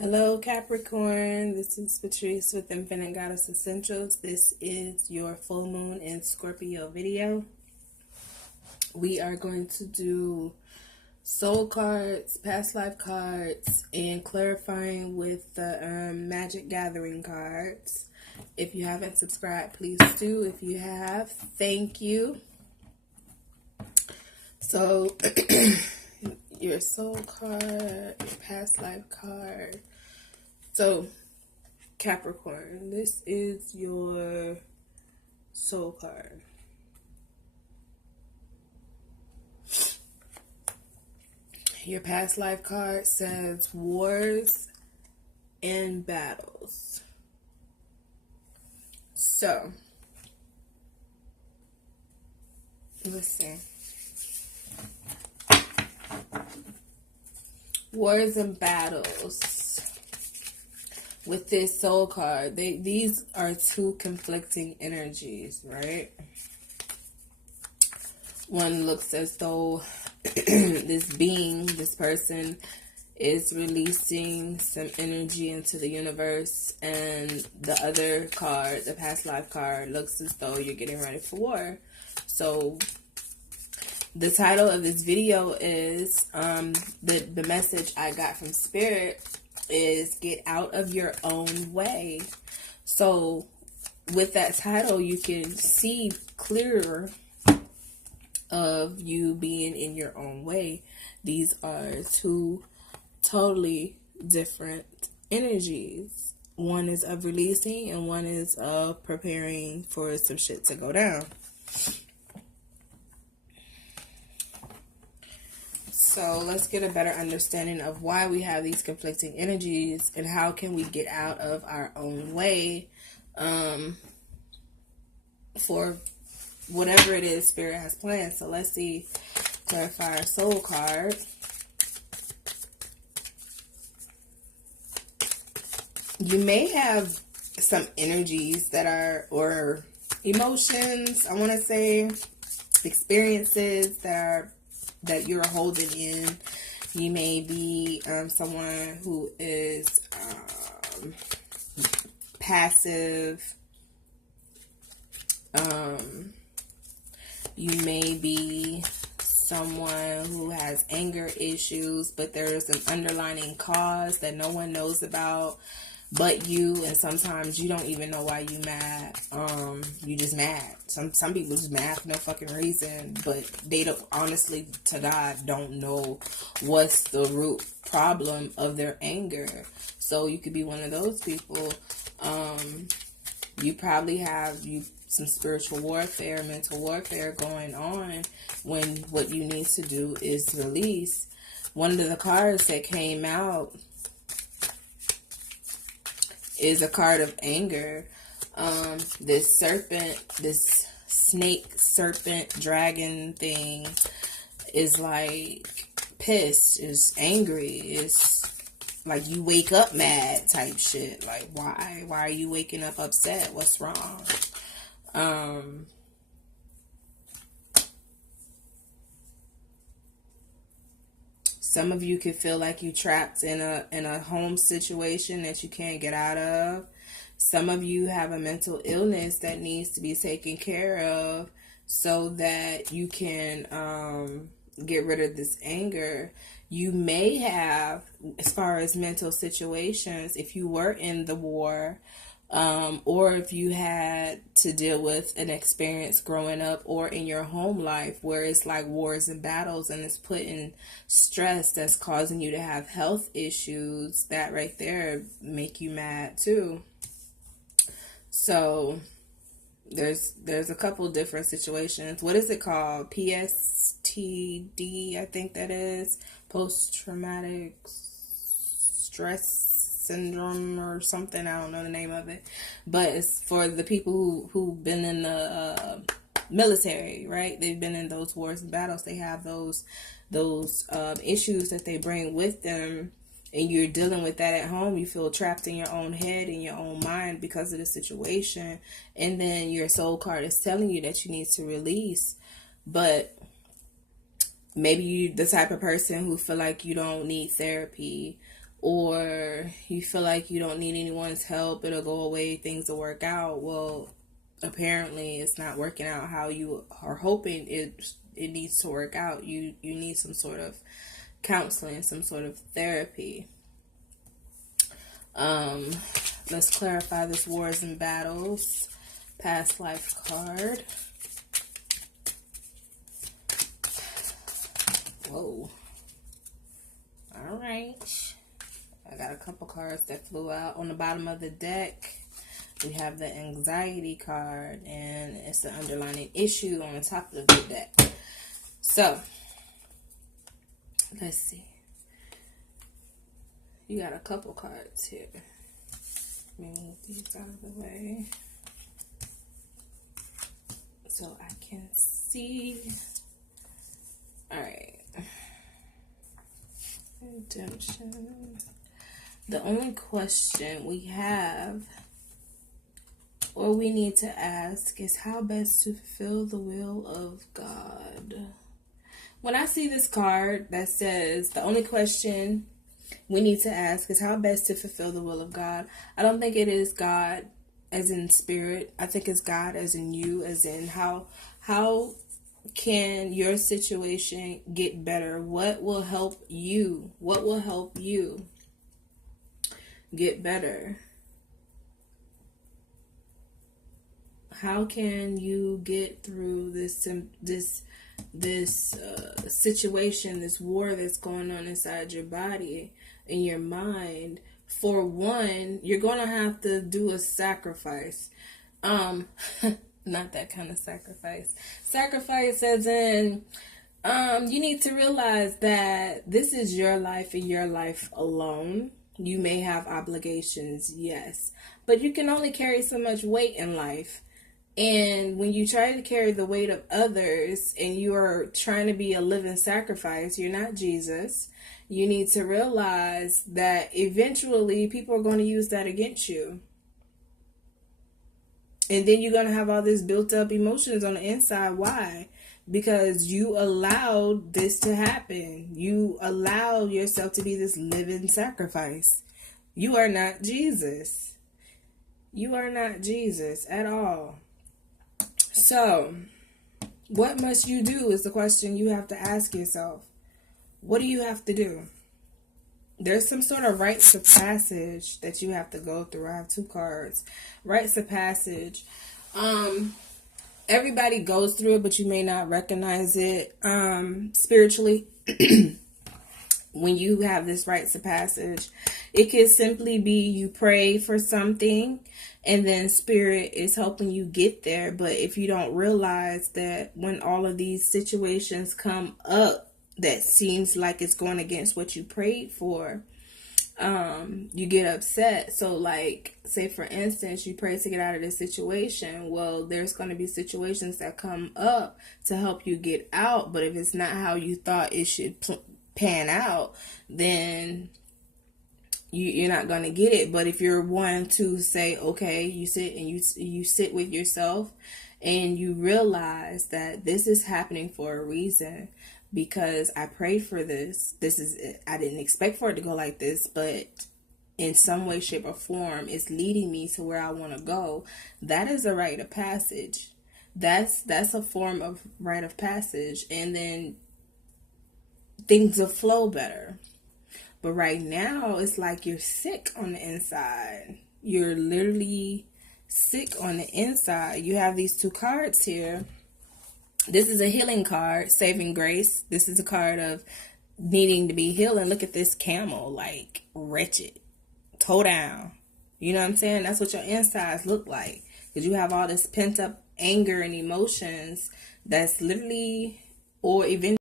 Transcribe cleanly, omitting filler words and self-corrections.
Hello, Capricorn. This is Patrice with Infinite Goddess Essentials. This is your full moon in Scorpio video. We are going to do soul cards, past life cards, and clarifying with the Magic Gathering cards. If you haven't subscribed, please do. If you have, thank you. So, your soul card, your past life card. So, Capricorn, this is your soul card. Your past life card says wars and battles. So, let's see. Wars and battles. With this soul card, these are two conflicting energies, right? One looks as though this person is releasing some energy into the universe, and the other card, the past life card, looks as though you're getting ready for war. So the title of this video is the message I got from Spirit is get out of your own way. So with that title, you can see clearer of you being in your own way. These are two totally different energies. One is of releasing and one is of preparing for some shit to go down. So let's get a better understanding of why we have these conflicting energies and how can we get out of our own way for whatever it is Spirit has planned. So let's see, clarify our soul card. You may have some energies that are, or emotions, I want to say, experiences that you're holding in. You may be someone who is passive. You may be someone who has anger issues, but there's an underlying cause that no one knows about but you, and sometimes you don't even know why you mad. You just mad. Some people just mad for no fucking reason, but they don't, honestly to God, don't know what's the root problem of their anger. So you could be one of those people. You probably have some spiritual warfare, mental warfare going on, when what you need to do is release. One of the cards that came out is a card of anger. This serpent, this snake, serpent, dragon thing is like pissed, is angry, is like you wake up mad type shit. Like, why are you waking up upset? What's wrong? Some of you could feel like you trapped in a home situation that you can't get out of. Some of you have a mental illness that needs to be taken care of so that you can get rid of this anger. You may have, as far as mental situations, if you were in the war, or if you had to deal with an experience growing up or in your home life where it's like wars and battles and it's putting stress that's causing you to have health issues, that right there make you mad too. So there's a couple different situations. What is it called? PSTD, I think that is. Post-traumatic stress syndrome or something. I don't know the name of it, but it's for the people who've been in the military, right? They've been in those wars and battles. They have those issues that they bring with them, and you're dealing with that at home. You feel trapped in your own head, in your own mind because of the situation, and then your soul card is telling you that you need to release. But maybe you the type of person who feel like you don't need therapy, or you feel like you don't need anyone's help, it'll go away, things will work out. Well, apparently it's not working out how you are hoping it needs to work out. You need some sort of counseling, some sort of therapy. Let's clarify this wars and battles past life card. Whoa. All right. I got a couple cards that flew out. On the bottom of the deck, we have the anxiety card, and it's the underlying issue on the top of the deck. So, let's see. You got a couple cards here. Let me move these out of the way so I can see. All right. Redemption. The only question we have, or we need to ask, is how best to fulfill the will of God. When I see this card that says the only question we need to ask is how best to fulfill the will of God, I don't think it is God as in spirit. I think it's God as in you, as in how can your situation get better? What will help you? What will help you get better? How can you get through this situation, this war that's going on inside your body, in your mind? For one, you're going to have to do a sacrifice. Not that kind of sacrifice. Sacrifice as in, you need to realize that this is your life and your life alone. You may have obligations, yes, but you can only carry so much weight in life. And when you try to carry the weight of others and you are trying to be a living sacrifice, you're not Jesus. You need to realize that eventually people are going to use that against you. And then you're going to have all this built up emotions on the inside. Why? Because you allowed this to happen. You allow yourself to be this living sacrifice. You are not Jesus. You are not Jesus at all. So, what must you do is the question you have to ask yourself. What do you have to do? There's some sort of rites of passage that you have to go through. I have two cards. Rites of passage. Everybody goes through it, but you may not recognize it spiritually. When you have this rites of passage, it could simply be you pray for something and then spirit is helping you get there. But if you don't realize that when all of these situations come up that seems like it's going against what you prayed for, you get upset. So like, say for instance, you pray to get out of this situation. Well, there's going to be situations that come up to help you get out. But if it's not how you thought it should pan out, then you're not going to get it. But if you're one to say, okay, you sit and you sit with yourself and you realize that this is happening for a reason, because I prayed for this. I didn't expect for it to go like this, but in some way, shape, or form, it's leading me to where I want to go. That is a rite of passage. That's a form of rite of passage. And then things will flow better. But right now, it's like you're sick on the inside. You're literally sick on the inside. You have these two cards here. This is a healing card, saving grace. This is a card of needing to be healed. And look at this camel, like wretched, toe down. You know what I'm saying? That's what your insides look like. Because you have all this pent up anger and emotions that's literally, or eventually,